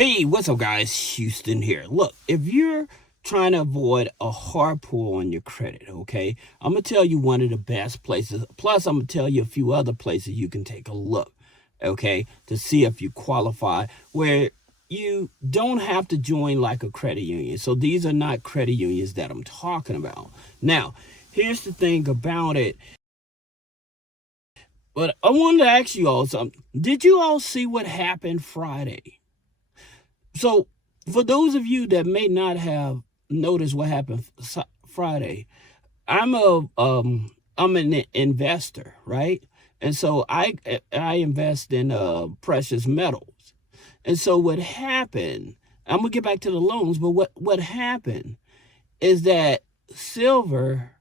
Hey, what's up, guys? Houston here. Look, if you're trying to avoid a hard pull on your credit, okay, I'm gonna tell you one of the best places. Plus, I'm gonna tell you a few other places you can take a look, okay, to see if you qualify where you don't have to join like a credit union. So these are not credit unions that I'm talking about. Now, here's the thing about it. But I wanted to ask you all something. Did you all see what happened Friday? So, for those of you that may not have noticed what happened Friday, I'm an investor, right? And so I invest in precious metals. And so what happened? I'm gonna get back to the loans, but what happened is that silver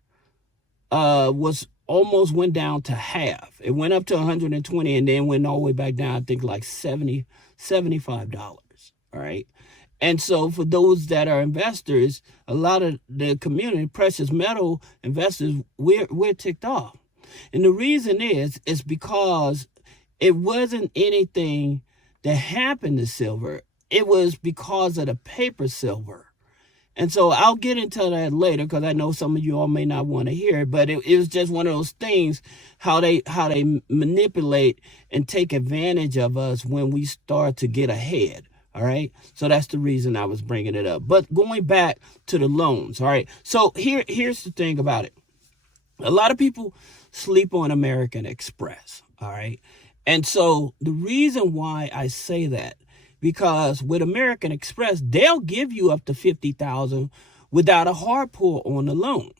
was almost went down to half. It went up to 120 and then went all the way back down, I think like 70, $75. All right. And so for those that are investors, a lot of the community, precious metal investors, we're ticked off. And the reason is because it wasn't anything that happened to silver. It was because of the paper silver. And so I'll get into that later because I know some of you all may not want to hear it, but it was just one of those things how they manipulate and take advantage of us when we start to get ahead. All right. So that's the reason I was bringing it up. But going back to the loans. All right. So here's the thing about it. A lot of people sleep on American Express. All right. And so the reason why I say that, because with American Express, they'll give you up to 50,000 without a hard pull on the loan.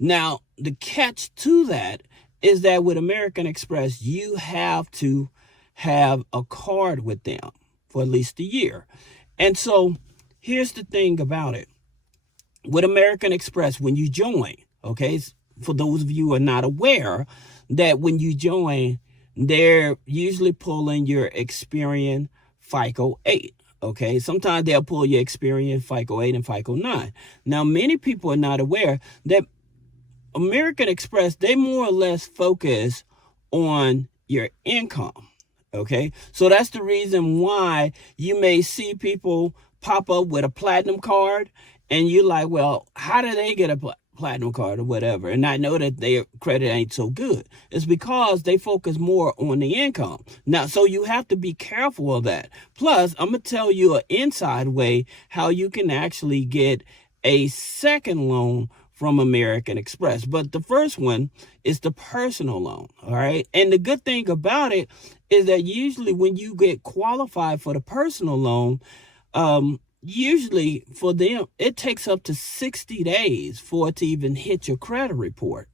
Now, the catch to that is that with American Express, you have to have a card with them for at least a year. And so here's the thing about it. With American Express, when you join, okay, for those of you who are not aware, that when you join, they're usually pulling your Experian FICO 8. Okay, sometimes they'll pull your Experian FICO 8 and FICO 9. Now, many people are not aware that American Express, they more or less focus on your income. Okay, so that's the reason why you may see people pop up with a platinum card, and you're like, well, how do they get a platinum card or whatever? And I know that their credit ain't so good. It's because they focus more on the income. Now, so you have to be careful of that. Plus, I'm going to tell you an inside way how you can actually get a second loan from American Express. But the first one is the personal loan. All right. And the good thing about it is that usually when you get qualified for the personal loan, usually for them, it takes up to 60 days for it to even hit your credit report.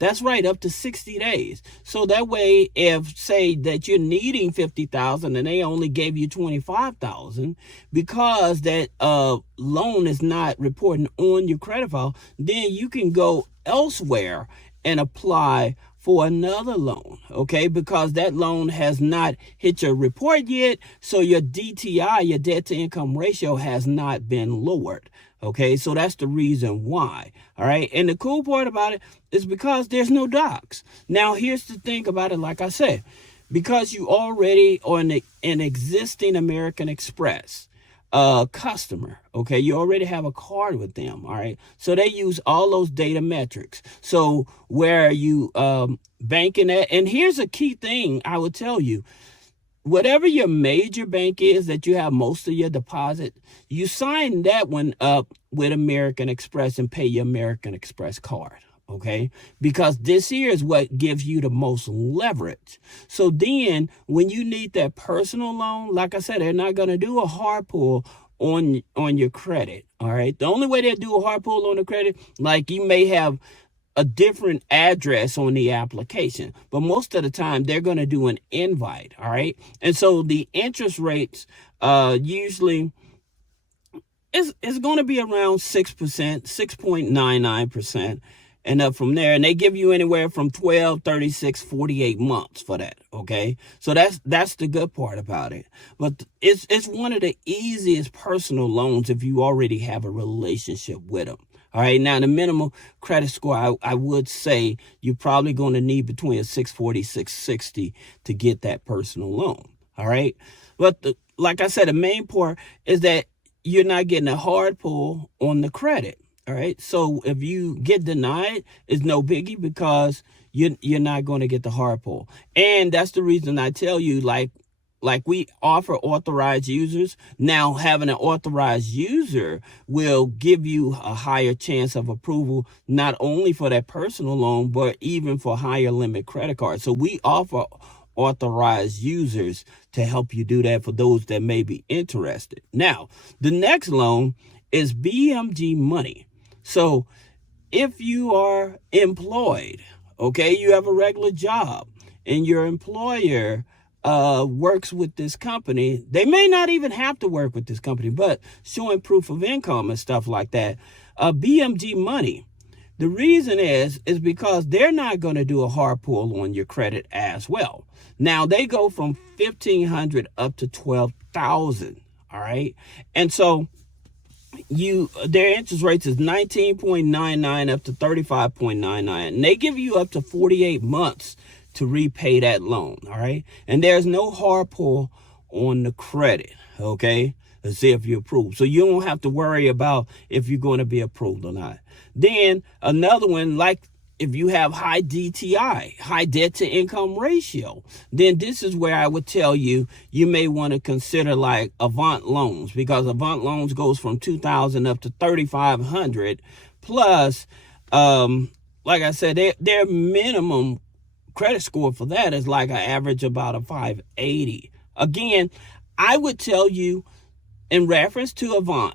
That's right, up to 60 days. So that way, if say that you're needing 50,000 and they only gave you 25,000 because that loan is not reporting on your credit file, then you can go elsewhere and apply for another loan, okay? Because that loan has not hit your report yet, so your DTI, your debt to income ratio, has not been lowered. Okay, so that's the reason why. All right, and the cool part about it is because there's no docs. Now, here's the thing about it, like I said, because you already are an existing American Express customer, okay, you already have a card with them. All right, so they use all those data metrics. So where you banking at, and here's a key thing I would tell you. Whatever your major bank is that you have most of your deposit, you sign that one up with American Express and pay your American Express card. Okay, because this here is what gives you the most leverage. So then when you need that personal loan, like I said, they're not going to do a hard pull on your credit. All right, the only way they do a hard pull on the credit, like you may have a different address on the application, but most of the time they're going to do an invite. All right, and so the interest rates usually is going to be around 6%, 6.99%, and up from there. And they give you anywhere from 12, 36, 48 months for that. Okay, so that's the good part about it. But it's one of the easiest personal loans if you already have a relationship with them. All right, now the minimum credit score, I would say you're probably going to need between a 640, 660 to get that personal loan. All right. But like I said, the main part is that you're not getting a hard pull on the credit. All right. So if you get denied, it's no biggie because you're not going to get the hard pull. And that's the reason I tell you, like we offer authorized users. Now, having an authorized user will give you a higher chance of approval, not only for that personal loan, but even for higher limit credit cards. So we offer authorized users to help you do that for those that may be interested. Now, the next loan is BMG Money. So if you are employed, okay, you have a regular job and your employer works with this company, they may not even have to work with this company, but showing proof of income and stuff like that, BMG Money, the reason is because they're not going to do a hard pull on your credit as well. Now, they go from $1,500 up to $12,000, all right? And so their interest rates is 19.99 up to 35.99, and they give you up to 48 months to repay that loan, all right? And there's no hard pull on the credit, okay? Let's see if you're approved. So you don't have to worry about if you're going to be approved or not. Then another one, like if you have high DTI, high debt to income ratio, then this is where I would tell you, you may want to consider like Avant loans, because Avant loans goes from $2,000 up to $3,500 plus, like I said, their minimum credit score for that is like an average about a 580. Again, I would tell you in reference to Avant,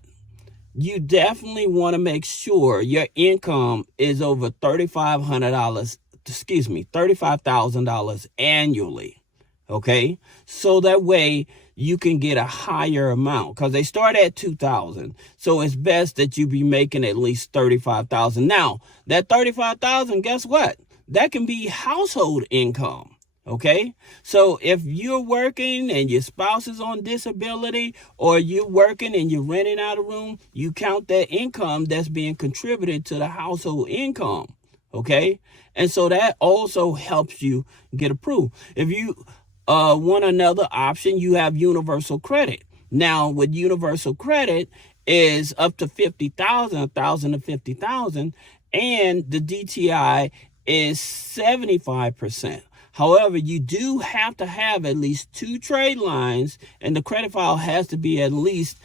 you definitely want to make sure your income is over $35,000 annually. Okay, so that way you can get a higher amount, because they start at $2,000. So it's best that you be making at least $35,000. Now, that $35,000, guess what? That can be household income. Okay, so if you're working and your spouse is on disability, or you're working and you're renting out a room, you count that income that's being contributed to the household income. Okay, and so that also helps you get approved. If you want another option, you have universal credit. Now, with universal credit is up to $50,000, $1,000 to $50,000, and the DTI is 75%. However, you do have to have at least 2 trade lines, and the credit file has to be at least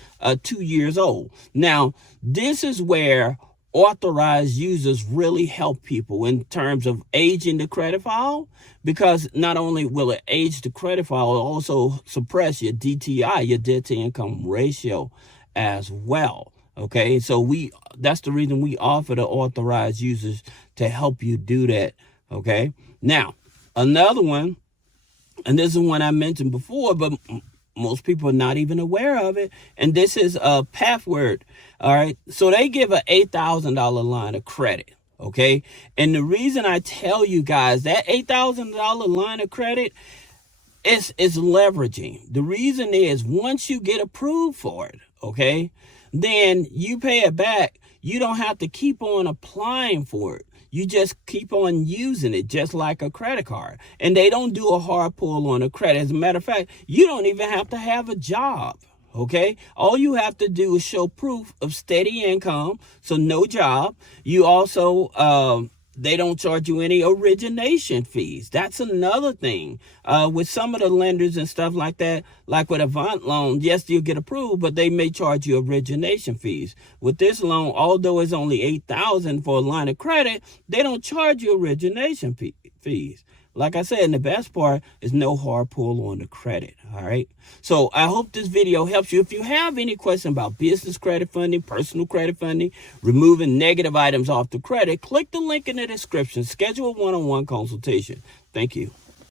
2 years old. Now, this is where authorized users really help people in terms of aging the credit file, because not only will it age the credit file, it'll also suppress your DTI, your debt to income ratio, as well. Okay, so that's the reason we offer the authorized users to help you do that. Okay, now another one, and this is one I mentioned before, but most people are not even aware of it, and this is Pathward. All right, so they give an $8,000 line of credit. Okay, and the reason I tell you guys that $8,000 line of credit is leveraging. The reason is, once you get approved for it, okay, then you pay it back. You don't have to keep on applying for it. You just keep on using it just like a credit card. And they don't do a hard pull on a credit. As a matter of fact, you don't even have to have a job. Okay, all you have to do is show proof of steady income, so no job. You also they don't charge you any origination fees. That's another thing. With some of the lenders and stuff like that, like with Avant loan, yes, you'll get approved, but they may charge you origination fees. With this loan, although it's only $8,000 for a line of credit, they don't charge you origination fees. Like I said, and the best part is no hard pull on the credit, all right? So I hope this video helps you. If you have any question about business credit funding, personal credit funding, removing negative items off the credit, click the link in the description. Schedule a one-on-one consultation. Thank you.